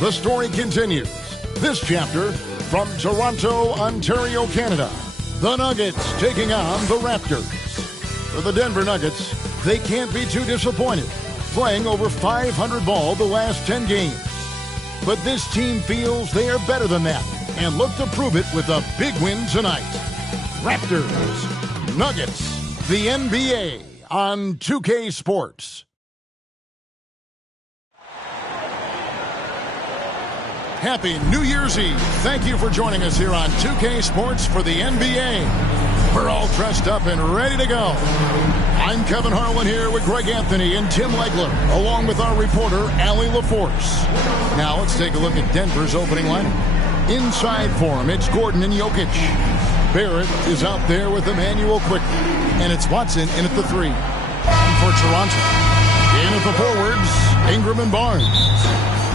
The story continues. This chapter from Toronto, Ontario, Canada. The Nuggets taking on the Raptors. For the Denver Nuggets, they can't be too disappointed, playing over .500 ball the last 10 games. But this team feels they are better than that and look to prove it with a big win tonight. Raptors, Nuggets, the NBA on 2K Sports. Happy New Year's Eve. Thank you for joining us here on 2K Sports for the NBA. We're all dressed up and ready to go. I'm Kevin Harlan here with Greg Anthony and Tim Legler, along with our reporter, Allie LaForce. Now let's take a look at Denver's opening lineup. Inside for him, it's Gordon and Jokic. Barrett is out there with Emmanuel quickly, and it's Watson in at the 3. And for Toronto, in at the forwards, Ingram and Barnes.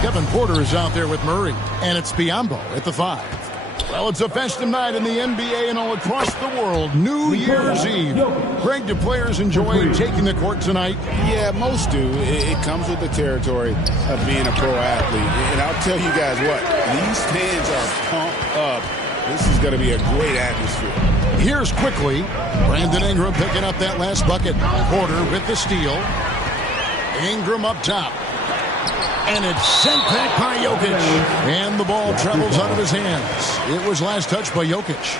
Kevin Porter is out there with Murray, and it's Biyombo at the 5. Well, it's a festive night in the NBA and all across the world. New Year's Eve. Greg, do players enjoy taking the court tonight? Yeah, most do. It comes with the territory of being a pro athlete. And I'll tell you guys what, these fans are pumped up. This is going to be a great atmosphere. Here's quickly Brandon Ingram picking up that last bucket. Porter with the steal. Ingram up top. And it's sent back by Jokic. And the ball travels out of his hands. It was last touched by Jokic.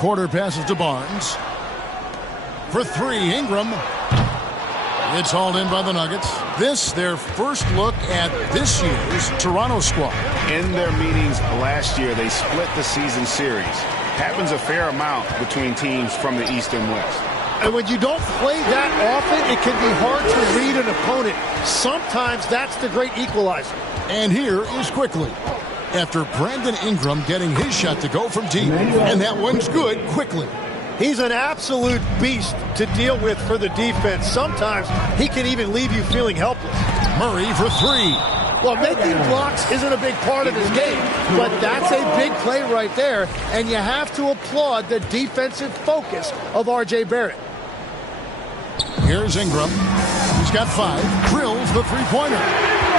Porter passes to Barnes. For 3, Ingram. It's hauled in by the Nuggets. This, their first look at this year's Toronto squad. In their meetings last year, they split the season series. Happens a fair amount between teams from the East and West. And when you don't play that often, it can be hard to read an opponent. Sometimes that's the great equalizer. And here is quickly. After Brandon Ingram getting his shot to go from deep, and that one's good quickly. He's an absolute beast to deal with for the defense. Sometimes he can even leave you feeling helpless. Murray for 3. Well, making blocks isn't a big part of his game, but that's a big play right there, and you have to applaud the defensive focus of R.J. Barrett. Here's Ingram. He's got 5. Drills the three-pointer.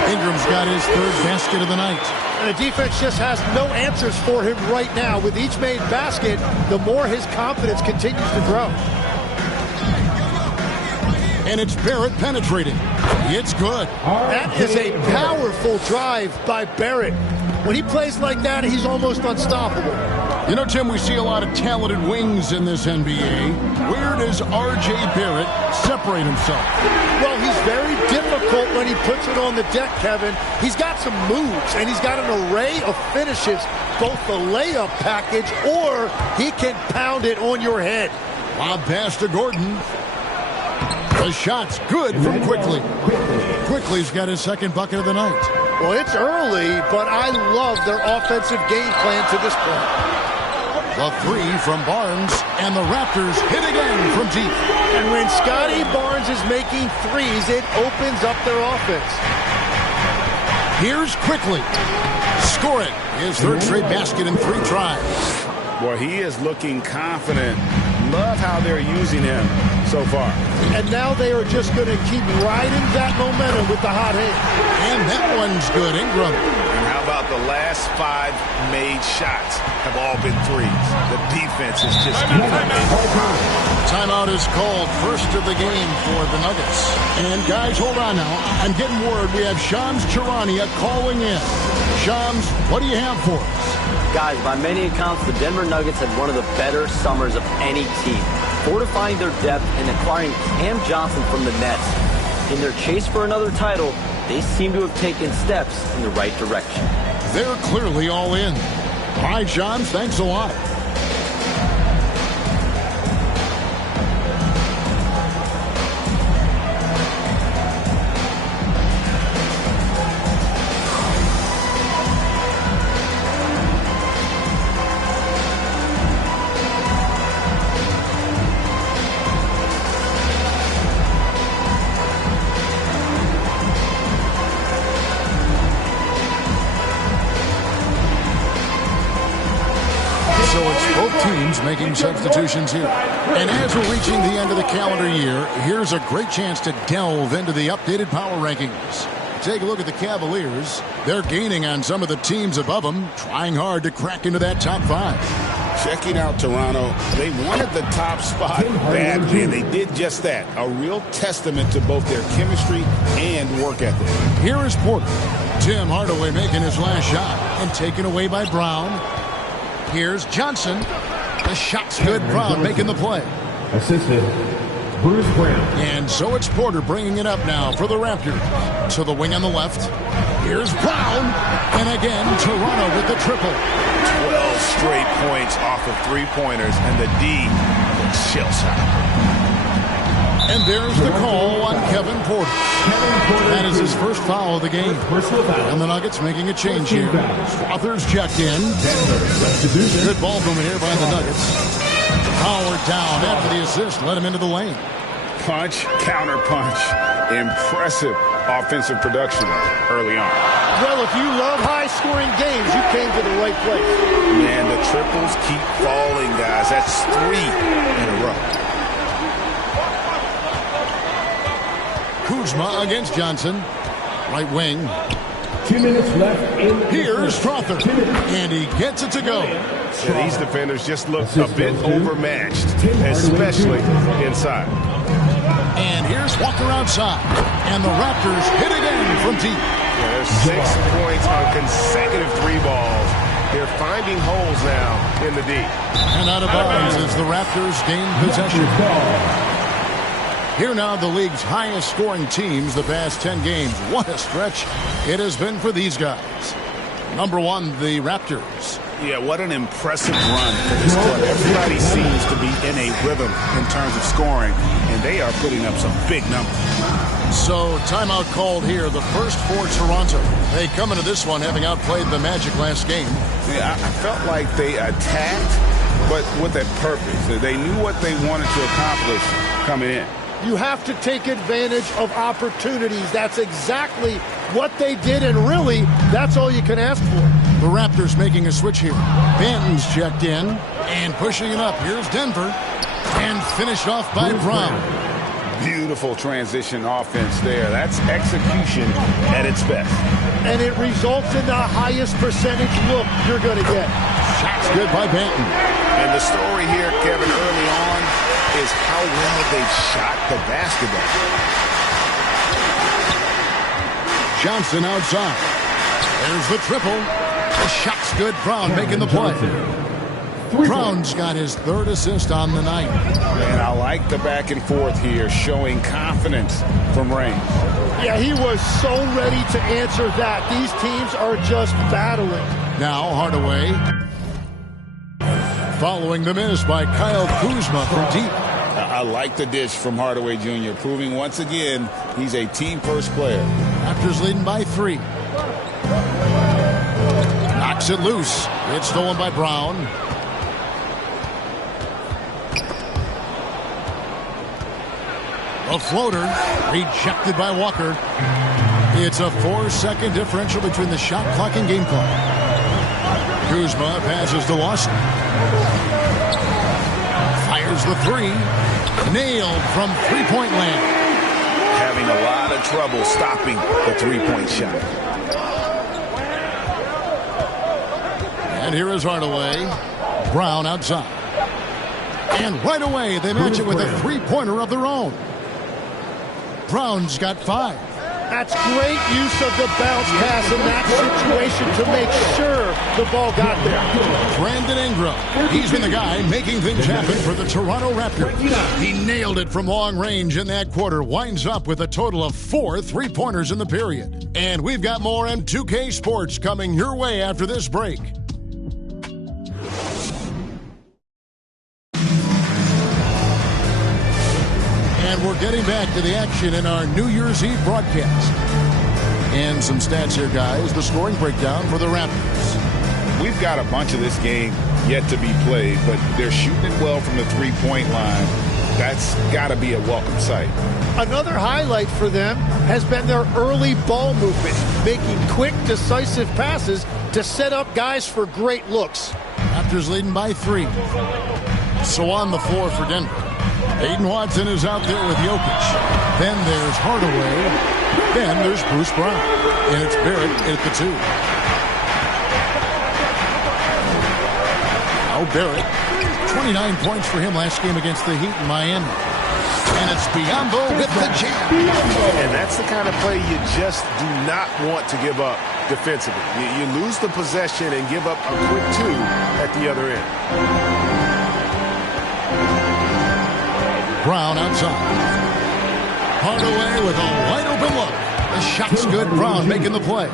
Ingram's got his 3rd basket of the night. And the defense just has no answers for him right now. With each made basket, the more his confidence continues to grow. And it's Barrett penetrating. It's good. That is a powerful drive by Barrett. When he plays like that, he's almost unstoppable. You know, Tim, we see a lot of talented wings in this NBA. Where does R.J. Barrett separate himself? Well, he's very difficult when he puts it on the deck, Kevin. He's got some moves, and he's got an array of finishes, both the layup package, or he can pound it on your head. Lob pass to Gordon. The shot's good from Quickly. Quickly's got his 2nd bucket of the night. Well, it's early, but I love their offensive game plan to this point. The 3 from Barnes, and the Raptors hit again from deep. And when Scotty Barnes is making threes, it opens up their offense. Here's Quickly. Score it. His 3rd straight basket in 3 tries. Boy, he is looking confident. Love how they're using him so far. And now they are just going to keep riding that momentum with the hot hand. And that one's good, Ingram. And how about the last 5 made shots have all been threes? The defense is just keeping them. Timeout is called, first of the game for the Nuggets. And guys, hold on now. I'm getting word we have Shams Charania calling in. Shams, what do you have for us? Guys, by many accounts, the Denver Nuggets had one of the better summers of any team, fortifying their depth and acquiring Cam Johnson from the Nets. In their chase for another title, they seem to have taken steps in the right direction. They're clearly all in. All right, Shams, thanks a lot. So making substitutions here. And as we're reaching the end of the calendar year, here's a great chance to delve into the updated power rankings. Take a look at the Cavaliers. They're gaining on some of the teams above them, trying hard to crack into that top 5. Checking out Toronto, they wanted the top spot badly, and they did just that. A real testament to both their chemistry and work ethic. Here is Porter. Tim Hardaway making his last shot and taken away by Brown. Here's Johnson. The shot's good. Brown making the play. Assisted, Bruce Brown. And so it's Porter bringing it up now for the Raptors. To the wing on the left. Here's Brown. And again, Toronto with the triple. 12 straight points off of three-pointers, and the D shell shot. And there's the call on Kevin Porter. That is his first foul of the game. And the Nuggets making a change here. Struthers checked in. Good ball from here by the Nuggets. Howard down after the assist. Let him into the lane. Punch, counter punch. Impressive offensive production early on. Well, if you love high-scoring games, you came to the right place. Man, the triples keep falling, guys. That's 3 in a row. Kuzma against Johnson. Right wing. 2 minutes left in. Here's Strother. And he gets it to go. Yeah, these defenders just look a bit overmatched, especially inside. And here's Walker outside. And the Raptors hit again from deep. Yeah, there's 6 points on consecutive 3 balls. They're finding holes now in the D. And out of bounds as the Raptors gain possession. Here now the league's highest scoring teams the past 10 games. What a stretch it has been for these guys. Number 1, the Raptors. Yeah, what an impressive run for this club. Everybody seems to be in a rhythm in terms of scoring, and they are putting up some big numbers. So timeout called here, the first for Toronto. They come into this one having outplayed the Magic last game. Yeah, I felt like they attacked, but with a purpose. They knew what they wanted to accomplish coming in. You have to take advantage of opportunities. That's exactly what they did, and really, that's all you can ask for. The Raptors making a switch here. Banton's checked in and pushing it up. Here's Denver, and finished off by Brown. Beautiful transition offense there. That's execution at its best. And it results in the highest percentage look you're going to get. Shot's good by Banton. And the story here, Kevin, early on, is how well they've shot the basketball. Johnson outside. There's the triple. The shot's good. Brown making the play. Brown's got his 3rd assist on the night. And I like the back and forth here, showing confidence from range. Yeah, he was so ready to answer that. These teams are just battling. Now Hardaway. Following the miss by Kyle Kuzma from deep. I like the dish from Hardaway Jr., proving once again he's a team-first player. Raptors leading by 3. Knocks it loose. It's stolen by Brown. A floater rejected by Walker. It's a 4-second differential between the shot clock and game clock. Kuzma passes to Lawson. Fires the 3. Nailed from three-point land. Having a lot of trouble stopping the three-point shot. And here is Hardaway. Brown outside. And right away they match it with a three-pointer of their own. Brown's got 5. That's great use of the bounce pass in that situation to make sure the ball got there. Brandon Ingram, he's been the guy making things happen for the Toronto Raptors. He nailed it from long range in that quarter, winds up with a total of 4 three-pointers in the period. And we've got more M2K Sports coming your way after this break. And we're getting back to the action in our New Year's Eve broadcast. And some stats here, guys. The scoring breakdown for the Raptors. We've got a bunch of this game yet to be played, but they're shooting it well from the three-point line. That's got to be a welcome sight. Another highlight for them has been their early ball movement, making quick, decisive passes to set up guys for great looks. Raptors leading by 3. So on the floor for Denver, Aiden Watson is out there with Jokic. Then there's Hardaway. Then there's Bruce Brown. And it's Barrett at the 2. Now Barrett, 29 points for him last game against the Heat in Miami. And it's Biyombo with the jam. And that's the kind of play you just do not want to give up defensively. You lose the possession and give up a quick 2 at the other end. Brown outside. Hardaway with a wide open look. The shot's good. Brown making the play.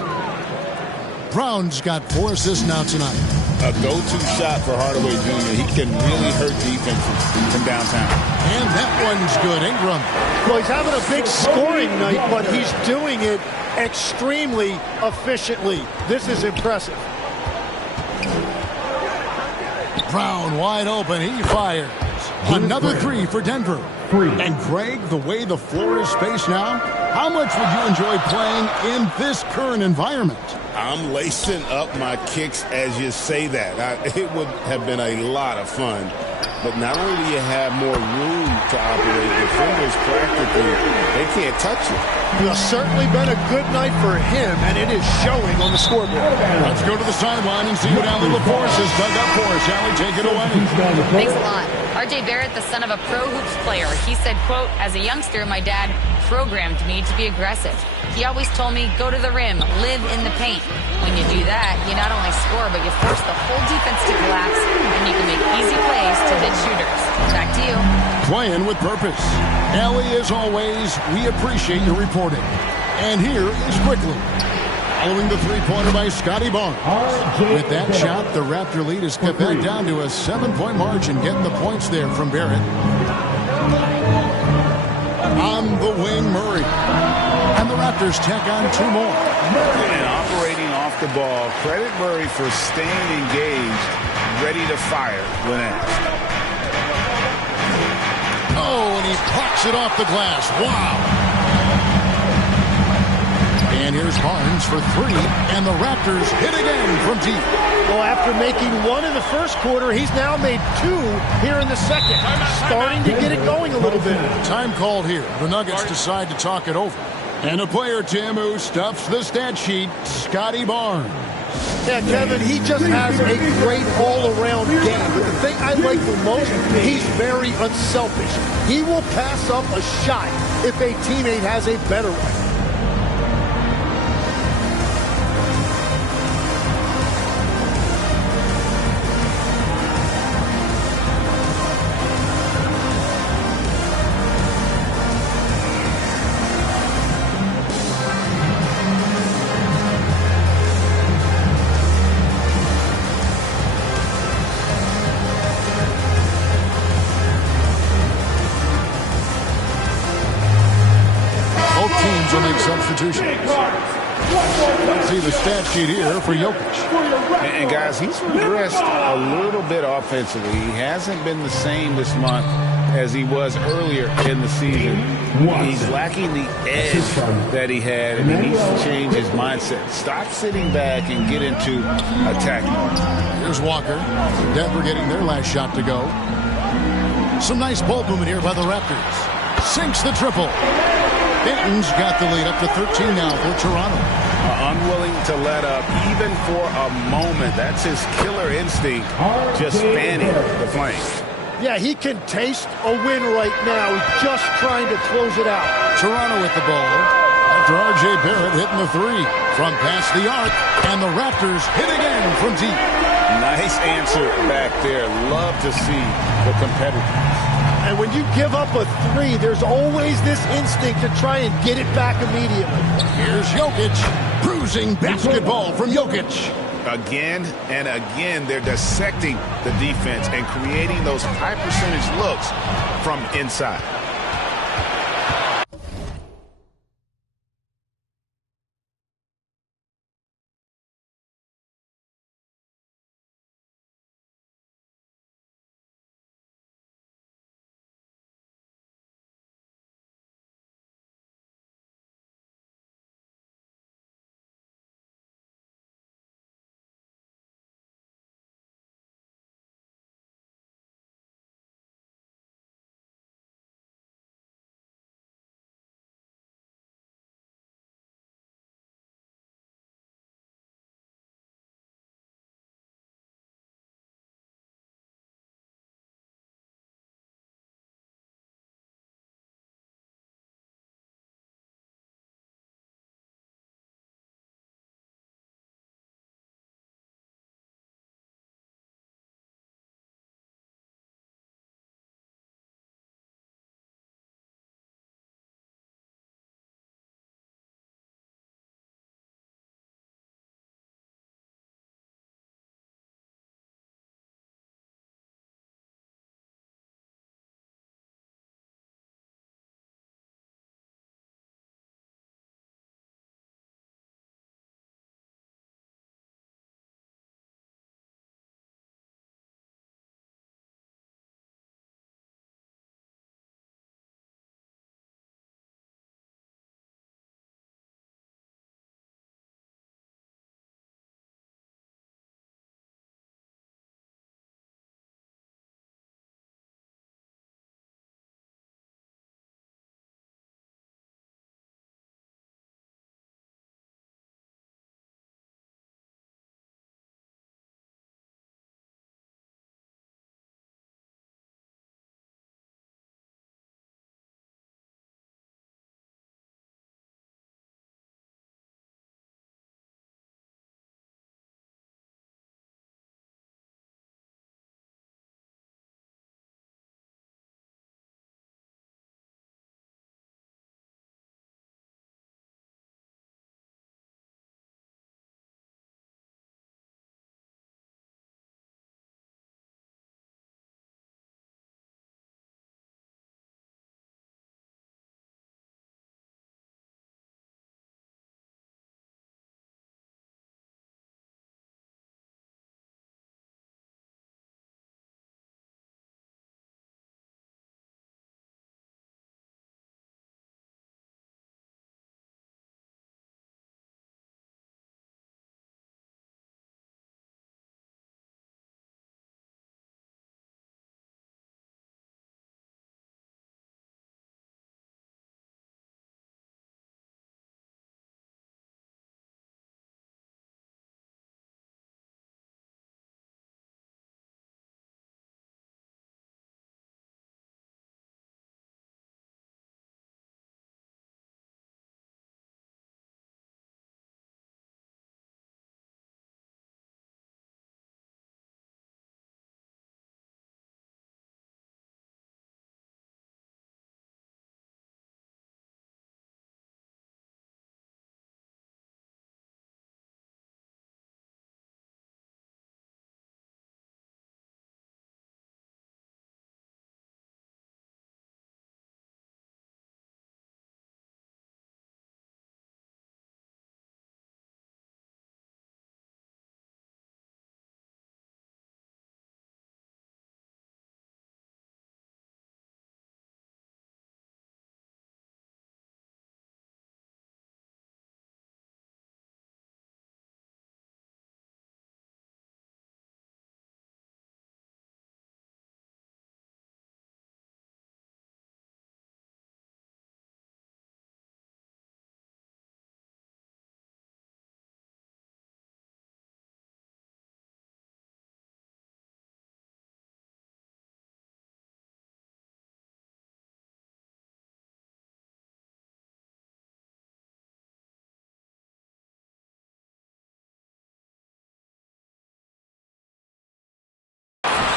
Brown's got 4 assists now tonight. A go-to shot for Hardaway Jr. He can really hurt defenses from downtown. And that one's good. Ingram. Well, he's having a big scoring night, but he's doing it extremely efficiently. This is impressive. Brown wide open. He fires. Another 3 for Denver. And Greg, the way the floor is spaced now, how much would you enjoy playing in this current environment? I'm lacing up my kicks as you say that. It would have been a lot of fun. But not only do you have more room to operate, defenders practically, they can't touch you. It's certainly been a good night for him, and it is showing on the scoreboard. Let's go to the sideline and see what Allie LaForce has dug up for us. Allie, take it away. Thanks a lot. R.J. Barrett, the son of a pro hoops player, he said, quote, "As a youngster, my dad programmed me to be aggressive. He always told me, go to the rim, live in the paint. When you do that, you not only score, but you force the whole defense to collapse, and you can make easy plays to hit shooters." Back to you. Playing with purpose. Allie, as always, we appreciate your reporting. And here is quickly. Following the three-pointer by Scotty Barnes. With that shot, the Raptor lead is cut back down to a 7-point margin, getting the points there from Barrett. On the wing, Murray. And the Raptors tack on 2 more. And operating off the ball, credit Murray for staying engaged, ready to fire when asked. Oh, and he plucks it off the glass. Wow. And here's Barnes for 3, and the Raptors hit again from deep. Well, after making 1 in the first quarter, he's now made 2 here in the second. Starting to get it going a little bit. Time called here. The Nuggets decide to talk it over. And a player, Tim, who stuffs the stat sheet, Scotty Barnes. Yeah, Kevin, he just has a great all-around game. But the thing I like the most, he's very unselfish. He will pass up a shot if a teammate has a better one. Will make substitutions. Let's see the stat sheet here for Jokic. And guys, he's regressed a little bit offensively. He hasn't been the same this month as he was earlier in the season. He's lacking the edge that he had, and he needs to change his mindset. Stop sitting back and get into attack mode. Here's Walker. Denver getting their last shot to go. Some nice ball movement here by the Raptors. Sinks the triple. Benton's got the lead up to 13 now for Toronto. Unwilling to let up even for a moment. That's his killer instinct, just fanning the flames. Yeah, he can taste a win right now. He's just trying to close it out. Toronto with the ball after R.J. Barrett hitting the 3 from past the arc, and the Raptors hit again from deep. Nice answer back there. Love to see the competitiveness. And when you give up a 3, there's always this instinct to try and get it back immediately. Here's Jokic. Bruising basketball from Jokic. Again and again, they're dissecting the defense and creating those high percentage looks from inside.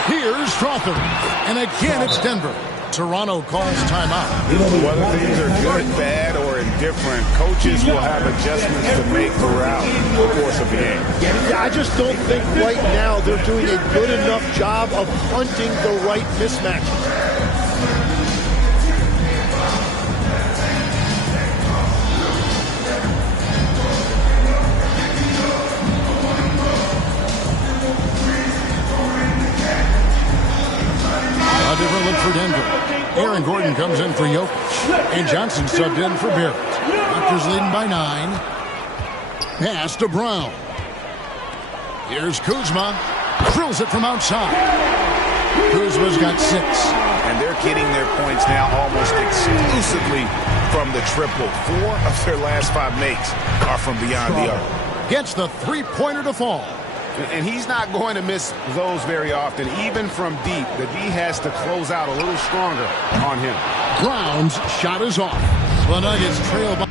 Here's Strother. And again, it's Denver. Toronto calls timeout. Whether things are good, bad, or indifferent, coaches will have adjustments to make throughout the course of the game. Yeah, I just don't think right now they're doing a good enough job of hunting the right mismatches. A different look for Denver. Aaron Gordon comes in for Jokic. And Johnson subbed in for Barrett. Raptors leading by 9. Pass to Brown. Here's Kuzma. Drills it from outside. Kuzma's got 6. And they're getting their points now almost exclusively from the triple. 4 of their last 5 makes are from beyond the arc. Gets the three-pointer to fall. And he's not going to miss those very often. Even from deep, the D has to close out a little stronger on him. Brown's shot is off. The Nuggets trail by.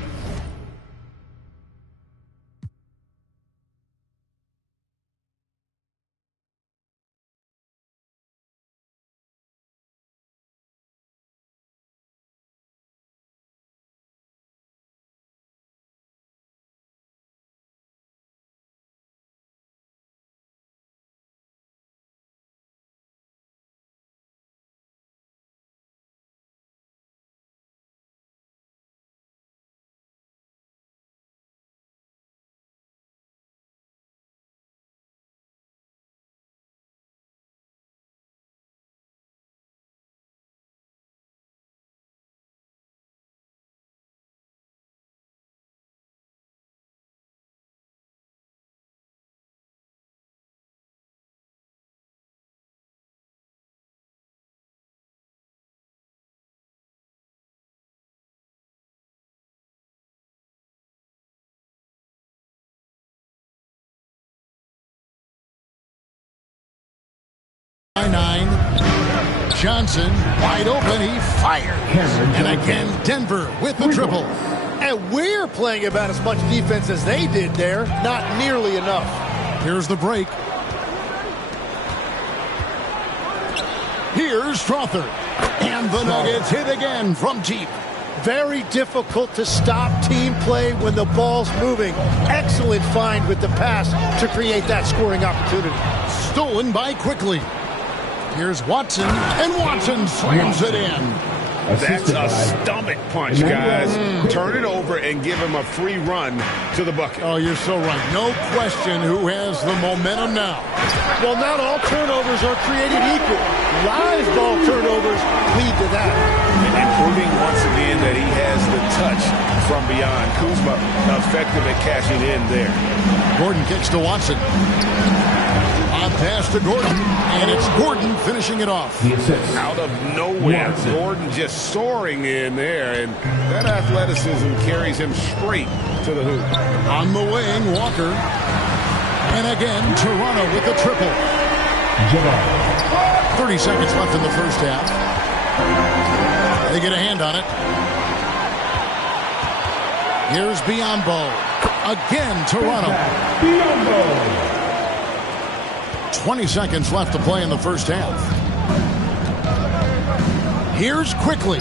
By 9. Johnson wide open. He fires. And again, Denver with the triple. And we're playing about as much defense as they did there. Not nearly enough. Here's the break. Here's Strother. And the Nuggets hit again from deep. Very difficult to stop team play when the ball's moving. Excellent find with the pass to create that scoring opportunity. Stolen by Quickly. Here's Watson, and Watson slams it in. That's a stomach punch, guys. Turn it over and give him a free run to the bucket. Oh, you're so right. No question who has the momentum now. Well, not all turnovers are created equal. Live ball turnovers lead to that. And proving once again that he has the touch from beyond. Kuzma effective at cashing in there. Gordon kicks to Watson. On pass to Gordon, and it's Gordon finishing it off. Out of nowhere, Gordon just soaring in there, and that athleticism carries him straight to the hoop. On the wing, Walker. And again, Toronto with the triple. 30 seconds left in the first half. They get a hand on it. Here's Biyombo. Again, Toronto. Biyombo. 20 seconds left to play in the first half. Here's Quickly.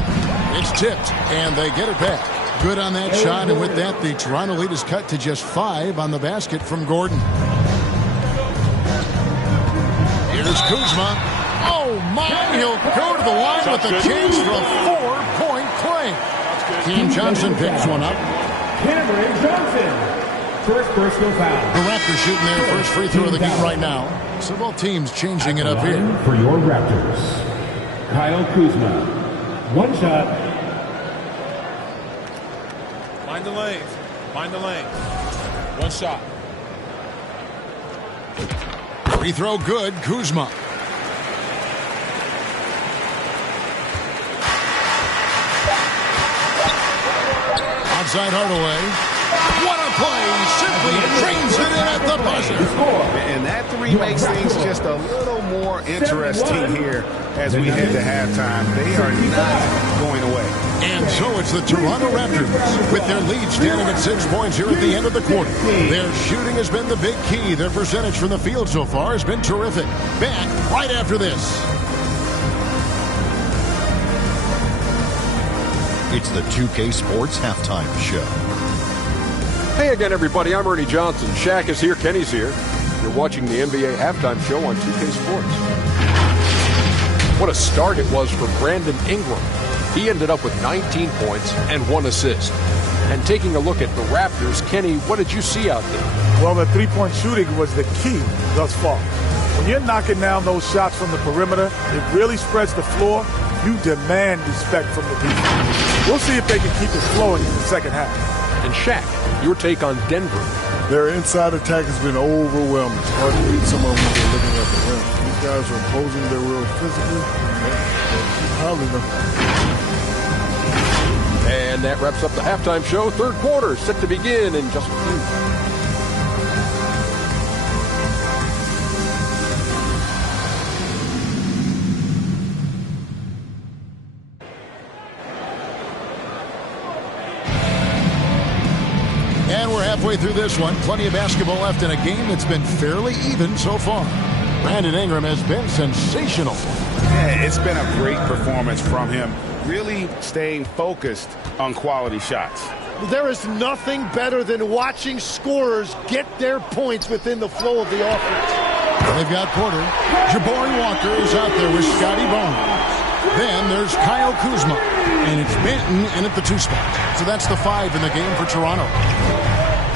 It's tipped, and they get it back. Good on that shot, and with that, the Toronto lead is cut to just 5 on the basket from Gordon. Here's Kuzma. Oh, my, he'll go to the line with a chance for a 4-point play. Team Johnson picks one up. Cameron Johnson. First personal foul. The Raptors shooting their first free throw of the game right now. So both teams changing it up here. For your Raptors, Kyle Kuzma. One shot. Find the lanes. Find the lanes. One shot. Free throw good. Kuzma. Outside Hardaway. What a play. Simply drains it in at the buzzer. And that three makes things just a little more interesting here as we head to halftime. They are not going away. And so it's the Toronto Raptors with their lead standing at 6 points here at the end of the quarter. Their shooting has been the big key. Their percentage from the field so far has been terrific. Back right after this. It's the 2K Sports Halftime Show. Hey again, everybody. I'm Ernie Johnson. Shaq is here. Kenny's here. You're watching the NBA Halftime Show on 2K Sports. What a start it was for Brandon Ingram. He ended up with 19 points and 1 assist. And taking a look at the Raptors, Kenny, what did you see out there? Well, the three-point shooting was the key thus far. When you're knocking down those shots from the perimeter, it really spreads the floor. You demand respect from the defense. We'll see if they can keep it flowing in the second half. And Shaq, your take on Denver. Their inside attack has been overwhelming. It's hard to beat someone when they're looking at the rim. These guys are imposing their will physically. And that wraps up the halftime show. Third quarter set to begin in just a few. And we're halfway through this one. Plenty of basketball left in a game that's been fairly even so far. Brandon Ingram has been sensational. Yeah, it's been a great performance from him. Really staying focused on quality shots. There is nothing better than watching scorers get their points within the flow of the offense. They've got Porter. Jabari Walker is out there with Scotty Barnes. Then there's Kyle Kuzma. And it's Benton in at the 2 spot. So that's the 5 in the game for Toronto.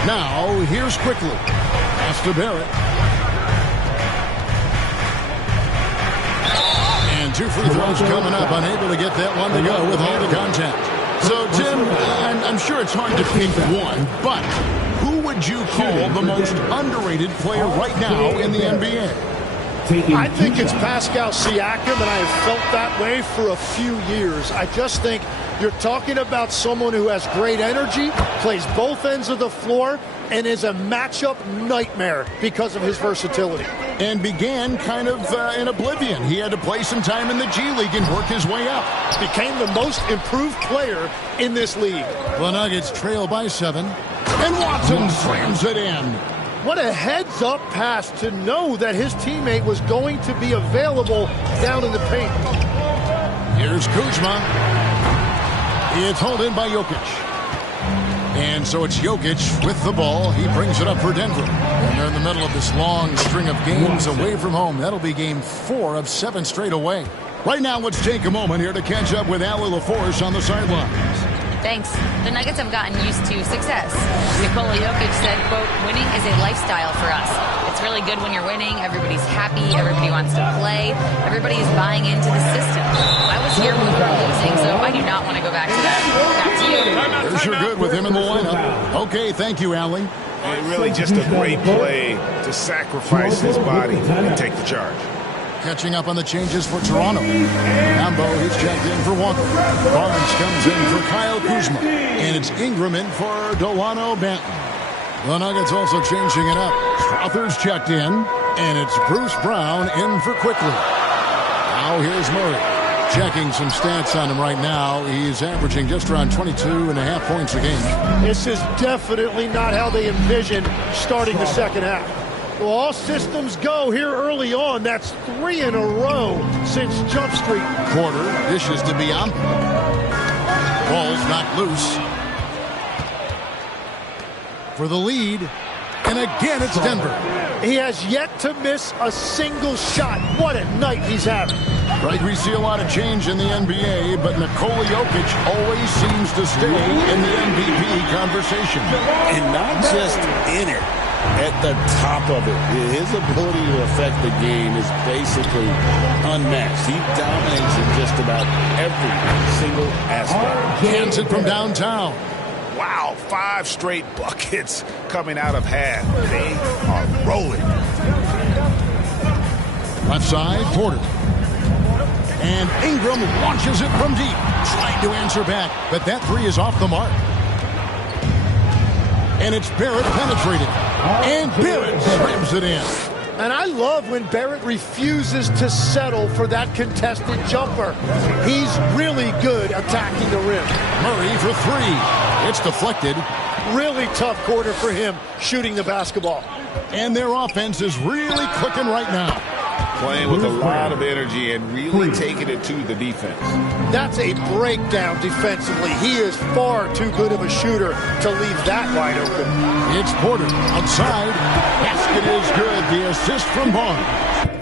Now, here's Quickly. Pass to Barrett. And 2 free throws coming up. Unable to get that one to go with all the contact. So, Tim, I'm sure it's hard to pick one, but who would you call the most underrated player right now in the NBA? I think it's Pascal Siakam, and I have felt that way for a few years. I just think you're talking about someone who has great energy, plays both ends of the floor, and is a matchup nightmare because of his versatility. And began kind of in oblivion. He had to play some time in the G League and work his way up. Became the most improved player in this league. The Nuggets trail by 7, and Watson slams it in. What a heads-up pass to know that his teammate was going to be available down in the paint. Here's Kuzma. It's hauled in by Jokic. And so it's Jokic with the ball. He brings it up for Denver. And they're in the middle of this long string of games away from home. That'll be game 4 of 7 straight away. Right now, let's take a moment here to catch up with Allie LaForce on the sidelines. Thanks. The Nuggets have gotten used to success. Nikola Jokic said, quote, winning is a lifestyle for us. It's really good when you're winning. Everybody's happy. Everybody wants to play. Everybody is buying into the system. I was here when we were losing, so I do not want to go back to that. Back to you. There's your good with him in the lineup. Okay, thank you, Allie. And really just a great play to sacrifice his body and take the charge. Catching up on the changes for Toronto. Hambo, he's checked in for Walker. Barnes comes in for Kyle Kuzma. And it's Ingram in for Delano Banton. The Nuggets also changing it up. Strother's checked in. And it's Bruce Brown in for Quickly. Now here's Murray. Checking some stats on him right now. He's averaging just around 22.5 points a game. This is definitely not how they envisioned starting the second half. Well, all systems go here early on. That's 3 in a row since Jump Street. Porter dishes to Biombo. Ball's knocked loose. For the lead. And again, it's Denver. He has yet to miss a single shot. What a night he's having. Right, we see a lot of change in the NBA, but Nikola Jokic always seems to stay in the MVP conversation. And not just in it. At the top of it. His ability to affect the game is basically unmatched. He dominates in just about every single aspect. Cans it from downtown. Wow, 5 straight buckets coming out of half. They are rolling. Left side, Porter. And Ingram launches it from deep. Trying to answer back, but that 3 is off the mark. And it's Barrett penetrating. And Barrett slams it in. And I love when Barrett refuses to settle for that contested jumper. He's really good attacking the rim. Murray for three. It's deflected. Really tough quarter for him shooting the basketball. And their offense is really clicking right now. Playing with a lot of energy and really taking it to the defense. That's a breakdown defensively. He is far too good of a shooter to leave that wide open. It's Porter outside. Basket is good. The assist from Barnes.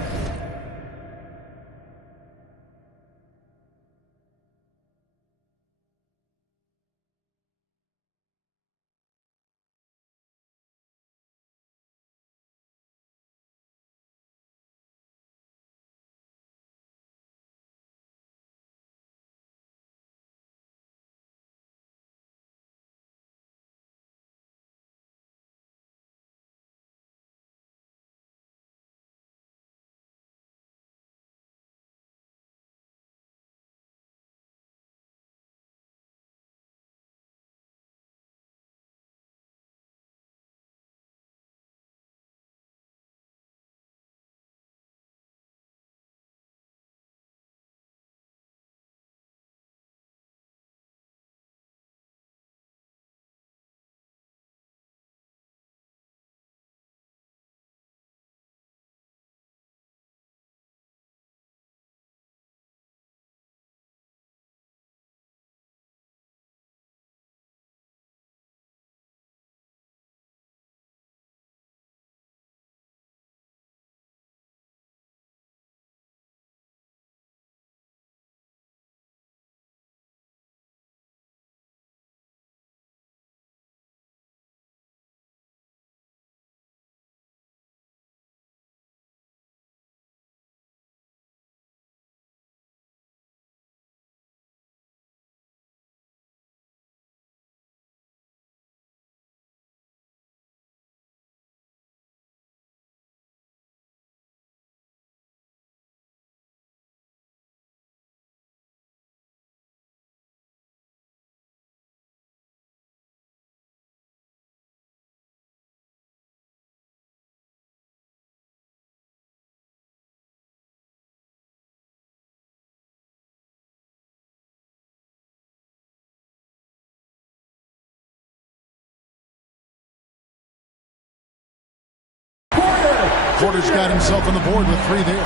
Porter's got himself on the board with three there.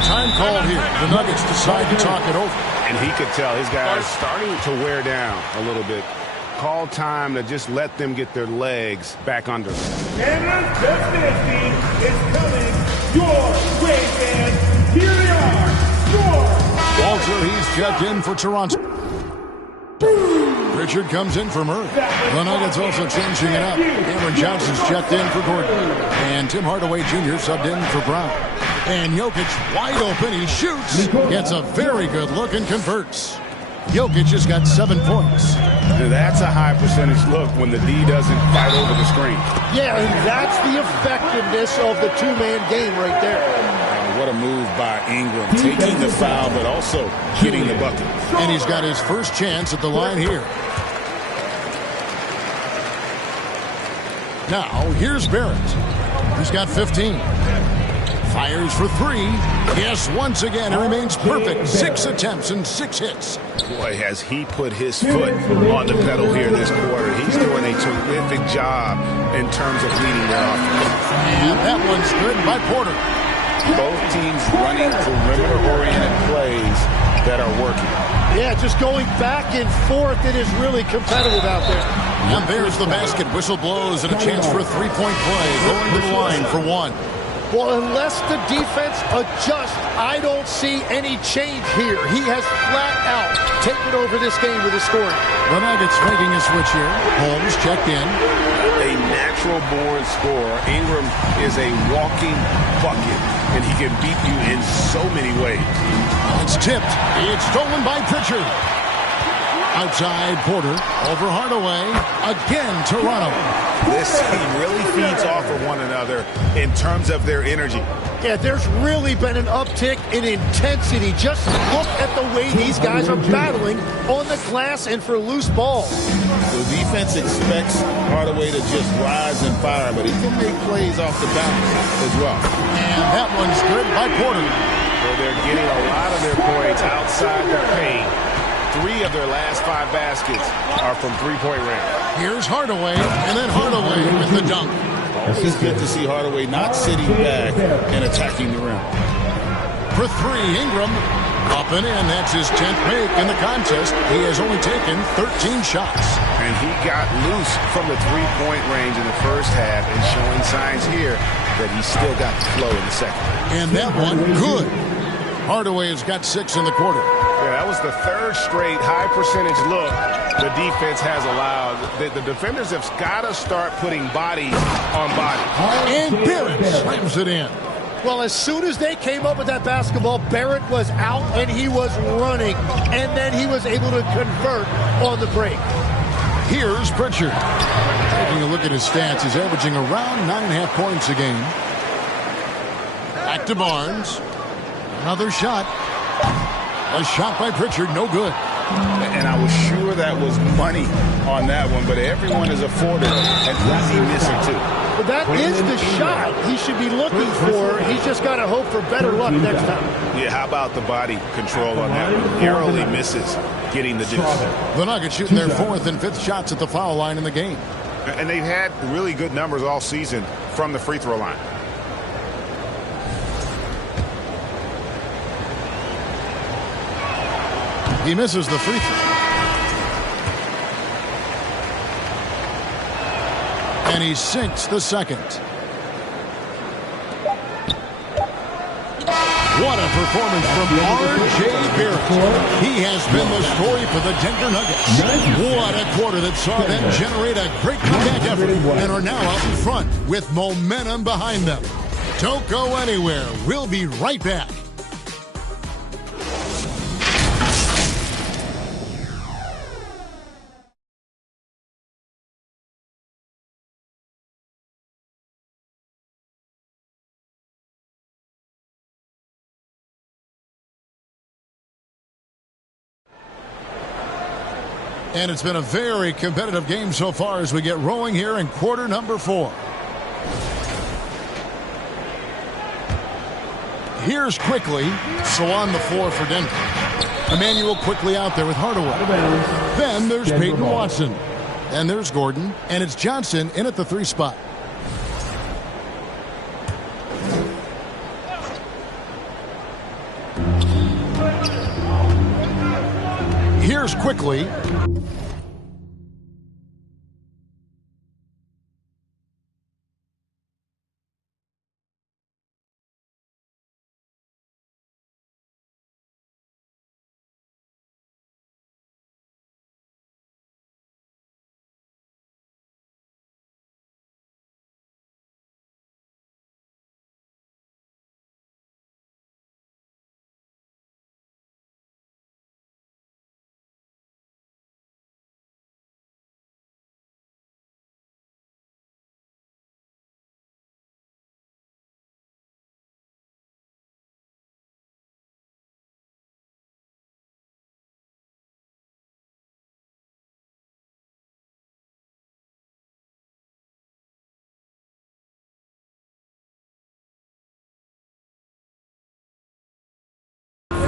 Time called here. The Nuggets decide to talk it over. And he could tell his guys are starting to wear down a little bit. Call time to just let them get their legs back under them. And just dancing is coming your way, fans. Here they are. Score. Also, he's checked in for Toronto. Richard comes in for Murray. The Nuggets also changing it up. Cameron Johnson's checked in for Gordon. And Tim Hardaway Jr. subbed in for Brown. And Jokic wide open. He shoots. Gets a very good look and converts. Jokic has got 7 points. That's a high percentage look when the D doesn't fight over the screen. Yeah, and that's the effectiveness of the two-man game right there. What a move by Ingram, taking the foul, but also getting the bucket. And he's got his first chance at the line here. Now, here's Barrett. He's got 15. Fires for three. Yes, once again, it remains perfect. 6 attempts and 6 hits. Boy, has he put his foot on the pedal here this quarter. He's doing a terrific job in terms of leading their offense. And that one's good by Porter. Both teams running perimeter-oriented plays that are working. Yeah, just going back and forth. It is really competitive out there. And there's the basket. Whistle blows and a chance for a three-point play. Going to the line for one. Well, unless the defense adjusts, I don't see any change here. He has flat out taken over this game with his scoring. The Nuggets making a switch here. Holmes checked in. A natural-born scorer. Ingram is a walking bucket, and he can beat you in so many ways. It's tipped. It's stolen by Pritchard. Outside Porter, over Hardaway, again Toronto. This team really feeds off of one another in terms of their energy. Yeah, there's really been an uptick in intensity. Just look at the way these guys are battling on the glass and for loose balls. The defense expects Hardaway to just rise and fire, but he can make plays off the bounce as well. And that one's good by Porter. So they're getting a lot of their points outside their paint. 3 of their last 5 baskets are from three-point range. Here's Hardaway, and then Hardaway with the dunk. Always good to see Hardaway not sitting back and attacking the rim. For 3, Ingram. Up and in. That's his 10th make in the contest. He has only taken 13 shots. And he got loose from the three-point range in the first half and showing signs here that he's still got the flow in the second. And that one, good. Hardaway has got 6 in the quarter. Yeah, that was the 3rd straight high-percentage look the defense has allowed. The defenders have got to start putting bodies on bodies. And Barrett slams it in. Well, as soon as they came up with that basketball, Barrett was out and he was running. And then he was able to convert on the break. Here's Pritchard. Taking a look at his stats, he's averaging around 9.5 points a game. Back to Barnes. Another shot. A shot by Pritchard, no good. And I was sure that was money on that one, but everyone is afforded an easy misser too. But that is the shot he should be looking for. He's just got to hope for better luck next time. Yeah, how about the body control on that one? Narrowly misses getting the deuce. The Nuggets shooting their 4th and 5th shots at the foul line in the game. And they've had really good numbers all season from the free throw line. He misses the free throw. And he sinks the second. What a performance from R.J. Barrett. He has been the story for the Denver Nuggets. What a quarter that saw them generate a great comeback effort and are now out in front with momentum behind them. Don't go anywhere. We'll be right back. And it's been a very competitive game so far as we get rolling here in quarter number 4. Here's Quickly, so on the floor for Denver. Emmanuel Quickly out there with Hardaway. Then there's Peyton Watson. And there's Gordon. And it's Johnson in at the 3 spot. Here's Quickly.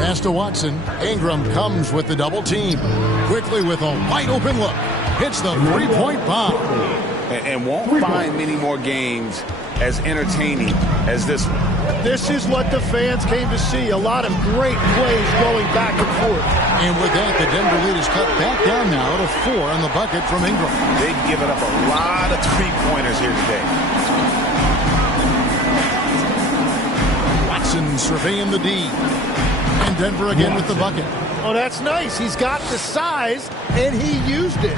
Pass to Watson. Ingram comes with the double team. Quickly with a wide open look. Hits the 3-point bomb. And won't find many more games as entertaining as this one. This is what the fans came to see. A lot of great plays going back and forth. And with that, the Denver lead is cut back down now to 4 on the bucket from Ingram. They've given up a lot of three-pointers here today. Watson surveying the D. And Denver again with the bucket. Oh, that's nice. He's got the size, and he used it.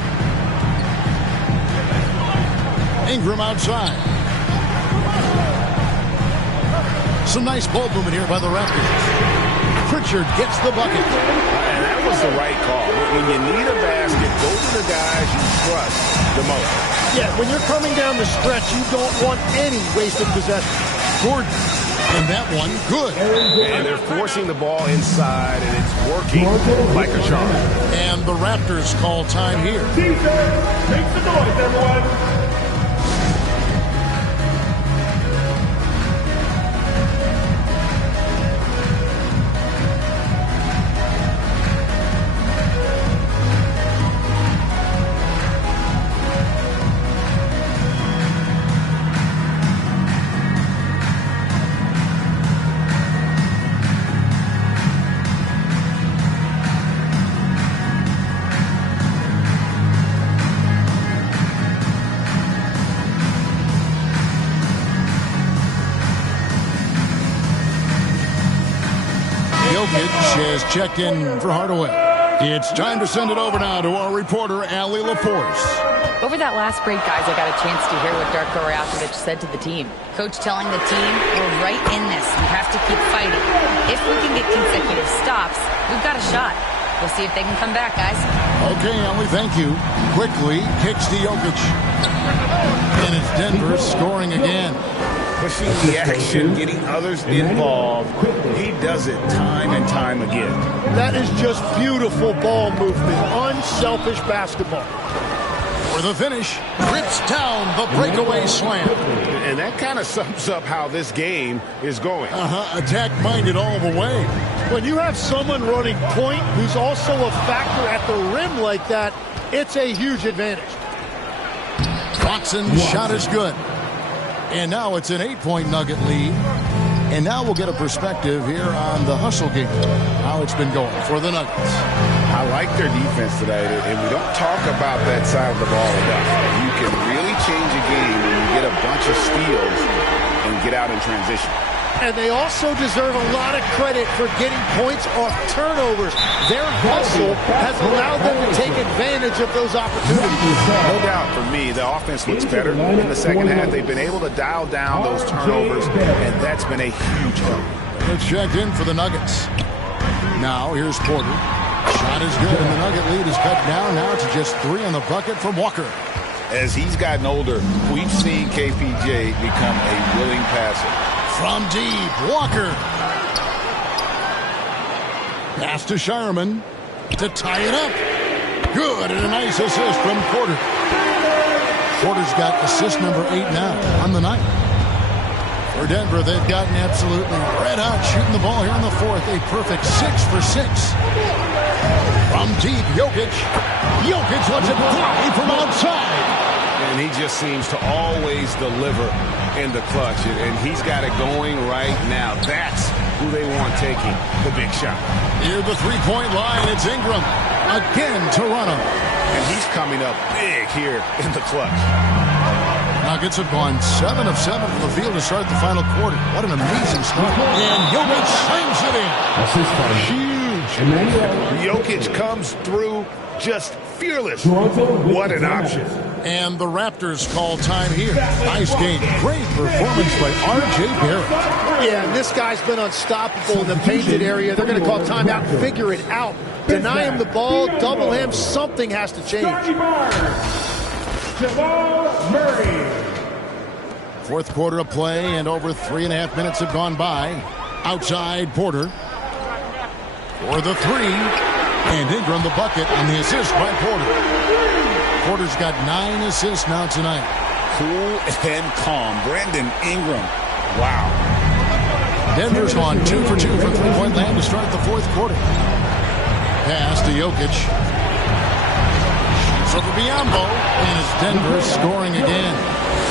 Ingram outside. Some nice ball movement here by the Raptors. Pritchard gets the bucket. And that was the right call. When you need a basket, go to the guys you trust the most. Yeah, when you're coming down the stretch, you don't want any wasted possession. Gordon. And that one, good. And they're forcing the ball inside, and it's working like a charm. And the Raptors call time here. Caesar, make some noise, everyone. Jokic has checked in for Hardaway. It's time to send it over now to our reporter, Allie LaForce. Over that last break, guys, I got a chance to hear what Darko Rajakovic said to the team. Coach telling the team, we're right in this. We have to keep fighting. If we can get consecutive stops, we've got a shot. We'll see if they can come back, guys. Okay, Allie, thank you. Quickly kicks to Jokic. And it's Denver scoring again. Pushing the action, getting others involved. He does it time and time again. That is just beautiful ball movement. Unselfish basketball. For the finish, rips down the breakaway slam. And that kind of sums up how this game is going. Attack-minded all the way. When you have someone running point who's also a factor at the rim like that, it's a huge advantage. Watson's shot is good. And now it's an 8-point Nugget lead. And now we'll get a perspective here on the hustle game, how it's been going for the Nuggets. I like their defense tonight, and we don't talk about that side of the ball enough. You can really change a game when you get a bunch of steals and get out in transition. And they also deserve a lot of credit for getting points off turnovers. Their hustle has allowed them to take advantage of those opportunities. No doubt for me, the offense looks better in the second half. They've been able to dial down those turnovers, and that's been a huge help. It's checked in for the Nuggets. Now here's Porter. Shot is good, and the Nugget lead is cut down now to just 3 on the bucket from Walker. As he's gotten older, we've seen KPJ become a willing passer. From deep, Walker. Pass to Sharman to tie it up. Good, and a nice assist from Porter. Porter's got assist number 8 now on the night. For Denver, they've gotten absolutely red hot shooting the ball here in the fourth. A perfect 6 for 6. From deep, Jokic. Jokic lets it fly from outside. And he just seems to always deliver in the clutch, and he's got it going right now. That's who they want taking the big shot. Near the three-point line, it's Ingram. Again, Toronto. And he's coming up big here in the clutch. Nuggets have gone 7 of 7 from the field to start the final quarter. What an amazing start. And Jokic slams it in. Huge. Jokic comes through just fearless. What an option. And the Raptors call time here. Nice game. Great performance by R.J. Barrett. Yeah, and this guy's been unstoppable in the painted area. They're going to call timeout, figure it out. Deny him the ball, double him. Something has to change. Jamal Murray. Fourth quarter of play, and over 3.5 minutes have gone by. Outside, Porter. For the 3. And Ingram the bucket, and the assist by Porter. Porter's got 9 assists now tonight. Cool and calm. Brandon Ingram. Wow. Denver's gone 2 for 2 from three-point land to start the fourth quarter. Pass to Jokic. Shoots over Biyombo. And it's Denver scoring again.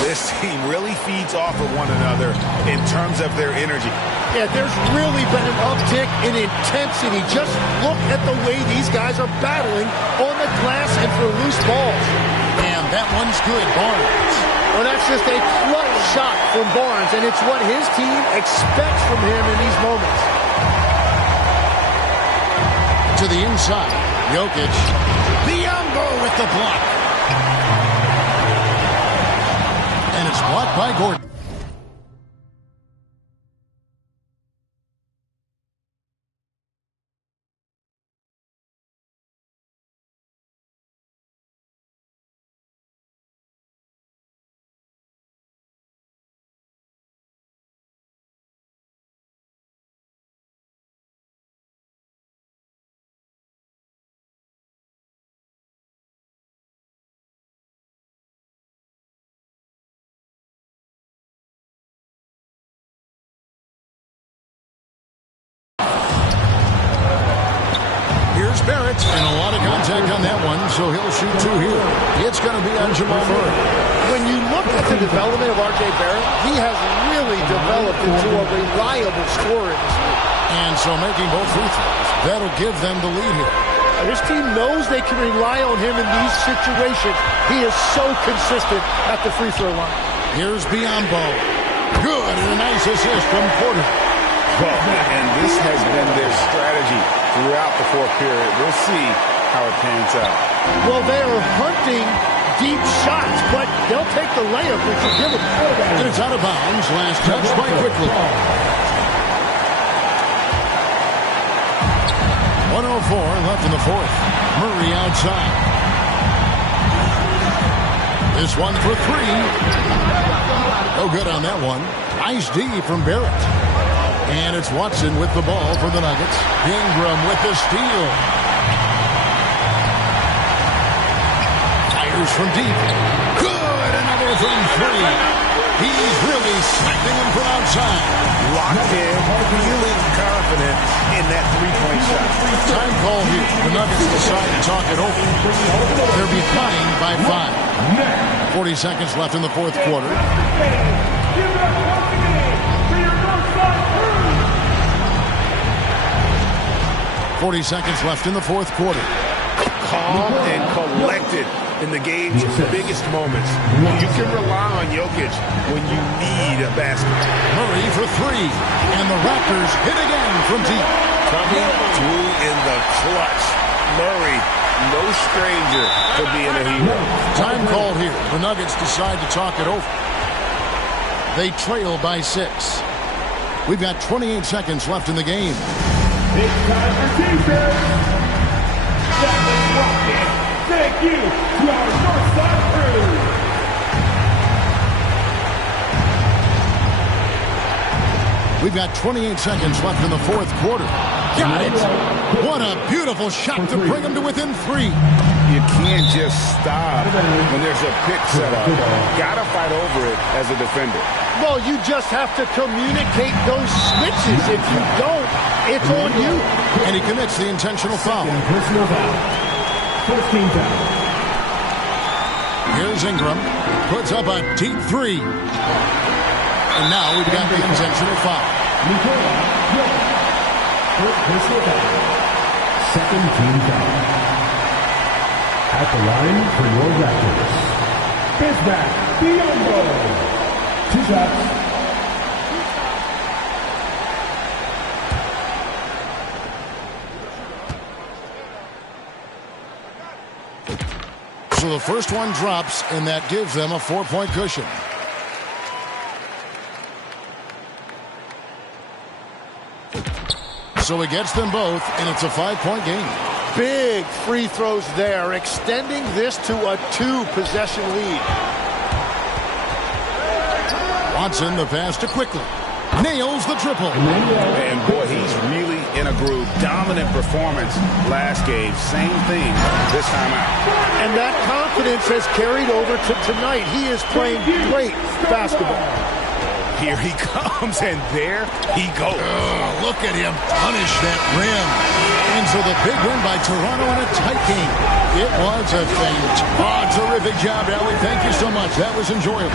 This team really feeds off of one another in terms of their energy. Yeah, there's really been an uptick in intensity. Just look at the way these guys are battling on the glass and for loose balls. And that one's good, Barnes. Well, that's just a clutch shot from Barnes, and it's what his team expects from him in these moments. To the inside, Jokic. Biyombo with the block. And it's blocked by Gordon. Barrett, and a lot of contact on that one, so he'll shoot two here. It's going to be on Jamal Murray. When you look at the development of R.J. Barrett, he has really developed into a reliable scorer in this league. And so making both free throws, that'll give them the lead here. This team knows they can rely on him in these situations. He is so consistent at the free throw line. Here's Biombo. Good, and a nice assist from Porter. Well, and this has been their strategy throughout the fourth period. We'll see how it pans out. Well, they are hunting deep shots, but they'll take the layup if you give them. And it's out of bounds. Last touch by quickly. 1:04 left in the fourth. Murray outside. This one for three. No good on that one. Nice D from Barrett. And it's Watson with the ball for the Nuggets. Ingram with the steal. Fires from deep. Good. Another from three. He's really sniping him from outside. Locked in, feeling confident in that three-point shot. Time call here. The Nuggets decide to talk it over. They're behind by 5. 40 seconds left in the fourth quarter. 40 seconds left in the fourth quarter. Calm and collected in the game's biggest moments. You can rely on Jokic when you need a basket. Murray for three. And the Raptors hit again from deep. Coming through in the clutch. Murray, no stranger to being a hero. Time called here. The Nuggets decide to talk it over. They trail by 6. We've got 28 seconds left in the game. It's time for defense. That is rocking. Thank you to our Northside crew. We've got 28 seconds left in the fourth quarter. Got it. What a beautiful shot to bring them to within 3. You can't just stop when there's a pick set up. Gotta fight over it as a defender. Well, you just have to communicate those switches. If you don't, it's on you. And he commits the intentional foul. Personal foul. First team foul. Here's Ingram. Puts up a deep 3. And now we've got the intentional foul. First personal foul. Second team foul. At the line for your Raptors. Bismack Biombo. 2 shots. So the first one drops, and that gives them a 4-point cushion. So it gets them both, and it's a 5-point game. Big free throws there, extending this to a 2-possession lead. Watson, the pass to quickly. Nails the triple. And boy, he's really in a groove. Dominant performance last game. Same thing this time out. And that confidence has carried over to tonight. He is playing great basketball. Here he comes, and there he goes. Look at him punish that rim. And so the big win by Toronto in a tight game. It was a terrific job, Ellie. Thank you so much. That was enjoyable.